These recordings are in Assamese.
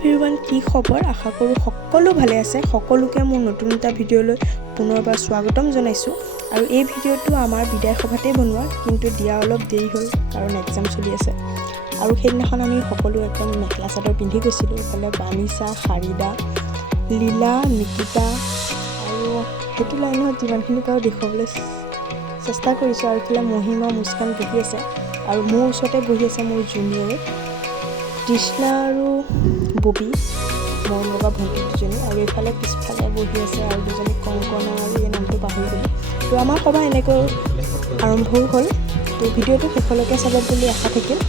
এভৰিৱান, কি খবৰ? আশা কৰোঁ সকলো ভালে আছে। সকলোকে মোৰ নতুন এটা ভিডিঅ'লৈ পুনৰবাৰ স্বাগতম জনাইছোঁ। আৰু এই ভিডিঅ'টো আমাৰ বিদায় সভাতেই বনোৱা, কিন্তু দিয়া অলপ দেৰি হ'ল কাৰণ এক্সাম চলি আছে। আৰু সেইদিনাখন আমি সকলো একদম মেখেলা চাদৰ পিন্ধি গৈছিলোঁ। এইফালে বানিছা, শাৰিদা, লীলা, নিকিতা আৰু সেইটো লাইনত যিমানখিনি পাৰোঁ দেখুৱাবলৈ চেষ্টা কৰিছোঁ। আৰু এইফালে মহিমা, মুস্কান বহি আছে আৰু মোৰ ওচৰতে বহি আছে মোৰ জুনিয়ৰ কৃষ্ণা আৰু ববি, মৰম লগা ভণ্টি দুজনী। আৰু এইফালে পিছফালে বহি আছে আৰু দুজনী কংকনা, আৰু এই নামটো পাহৰি গ'লোঁ। তো আমাৰ সভা এনেকৈ আৰম্ভও হ'ল। তো ভিডিঅ'টো শেষলৈকে চাব বুলি আশা থাকিল।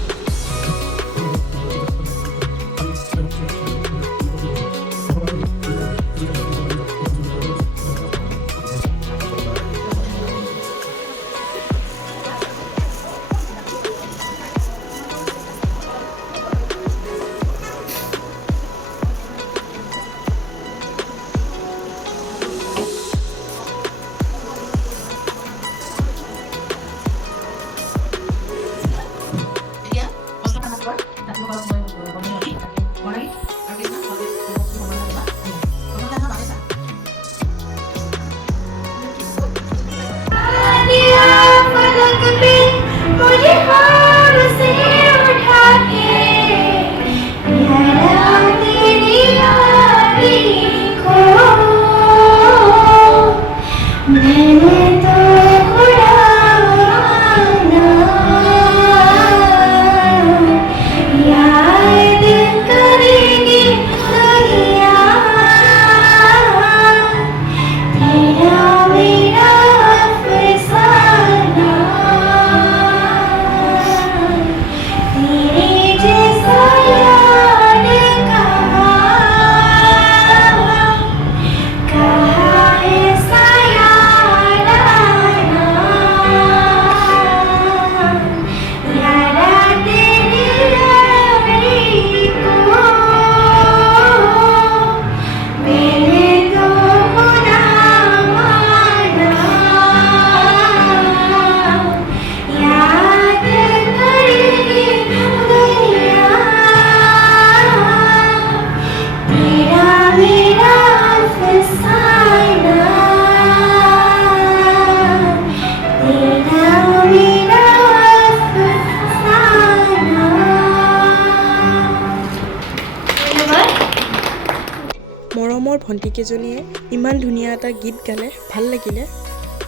মৰমৰ ভণ্টিকেইজনীয়ে ইমান ধুনীয়া এটা গীত গালে, ভাল লাগিলে।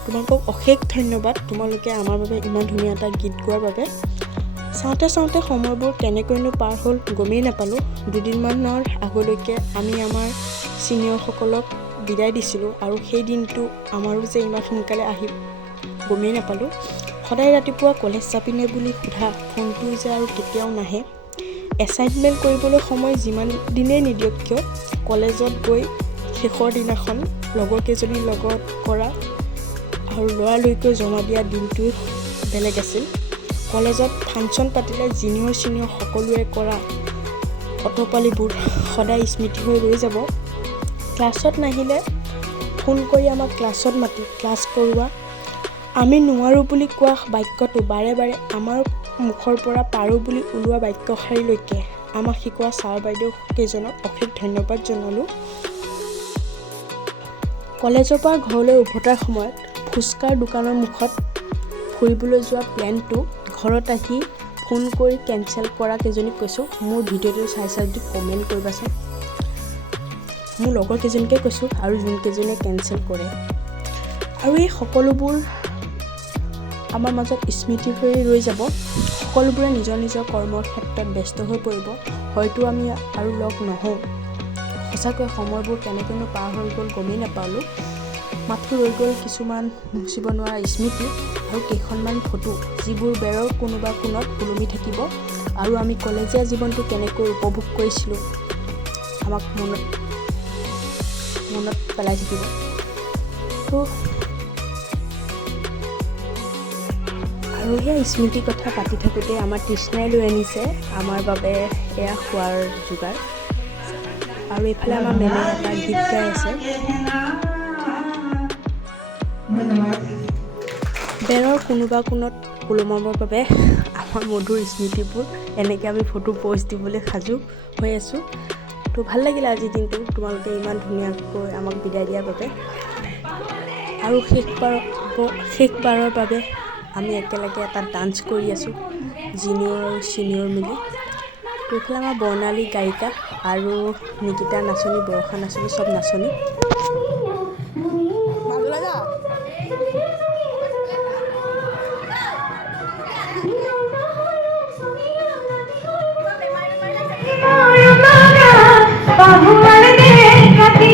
তোমালোকক অশেষ ধন্যবাদ, তোমালোকে আমাৰ বাবে ইমান ধুনীয়া এটা গীত গোৱাৰ বাবে। চাওঁতে চাওঁতে সময়বোৰ কেনেকৈনো পাৰ হ'ল গমেই নাপালোঁ। দুদিনমানৰ আগলৈকে আমি আমাৰ ছিনিয়ৰসকলক বিদায় দিছিলোঁ, আৰু সেই দিনটো আমাৰো যে ইমান সোনকালে আহি গমেই নাপালোঁ। সদায় ৰাতিপুৱা কলেজ যাবিনে বুলি সোধা ফোনটো যে আৰু কেতিয়াও নাহে। এছাইনমেণ্ট কৰিবলৈ সময় যিমান দিনেই নিদিয়ক কিয়, কলেজত গৈ শেষৰ দিনাখন লগৰকেইজনীৰ লগত কৰা আৰু ল'ৰালৰিকৈ জমা দিয়া দিনটো বেলেগ আছিল। কলেজত ফাংচন পাতিলে জুনিয়ৰ ছিনিয়ৰ সকলোৱে কৰা অতপালিবোৰ সদায় স্মৃতি হৈ ৰৈ যাব। ক্লাছত নাহিলে ফোন কৰি আমাক ক্লাছত মাতি ক্লাছ কৰোৱা, আমি নোৱাৰোঁ বুলি কোৱা বাক্যটো বাৰে বাৰে আমাৰ মুখৰ পৰা পাৰোঁ বুলি ওলোৱা বাক্যশাৰীলৈকে আমাক শিকোৱা ছাৰ বাইদেউ কেইজনক অশেষ ধন্যবাদ জনালোঁ। কলেজৰ পৰা ঘৰলৈ উভতাৰ সময়ত ফুচকাৰ দোকানৰ মুখত ফুৰিবলৈ যোৱা প্লেনটো ঘৰত আহি ফোন কৰি কেঞ্চেল কৰা কেইজনীক কৈছোঁ, মোৰ ভিডিঅ'টো চাই যদি কমেণ্ট কৰিবাচোন। মোৰ লগৰ কেইজনীকে কৈছোঁ আৰু যোনকেইজনীয়ে কেঞ্চেল কৰে। আৰু এই সকলোবোৰ আমাৰ মাজত স্মৃতি হৈ ৰৈ যাব। সকলোবোৰে নিজৰ নিজৰ কৰ্মৰ ক্ষেত্ৰত ব্যস্ত হৈ পৰিব। হয়তো আমি আৰু লগ নহওঁ। সঁচাকৈ সময়বোৰ কেনেকৈনো পাৰ হৈ গ'ল গমেই নাপালোঁ। মাথো ৰৈ গ'ল কিছুমান মুচিব নোৱাৰা স্মৃতি আৰু কেইখনমান ফটো, যিবোৰ বেৰৰ কোনোবা কোণত ওলমি থাকিব। আৰু আমি কলেজীয়া জীৱনটো কেনেকৈ উপভোগ কৰিছিলোঁ আমাক মনত পেলাই থাকিব। তো আৰু সেয়া স্মৃতিৰ কথা পাতি থাকোঁতে আমাৰ তৃষ্ণাই লৈ আনিছে আমাৰ বাবে এয়া খোৱাৰ যোগাৰ। আৰু এইফালে আমাৰ মেমে এটা গীত গাই আছে। বেৰৰ কোনোবা কোণত ওলমাবৰ বাবে আমাৰ মধুৰ স্মৃতিবোৰ এনেকৈ আমি ফটো পষ্ট দিবলৈ সাজু হৈ আছোঁ। তো ভাল লাগিলে আজিৰ দিনটো তোমালোকে ইমান ধুনীয়াকৈ আমাক বিদায় দিয়াৰ বাবে আৰু শেষবাৰৰ বাবে আমি একেলগে এটা ডান্স কৰি আছোঁ জুনিয়ৰ আৰু ছিনিয়ৰ মিলি তো এইফালে আমাৰ বৰ্ণালী গায়িকা আৰু নিকিতা নাচনী বৰষা নাচনী চব নাচনী বাহুয়াৰ দে কাটি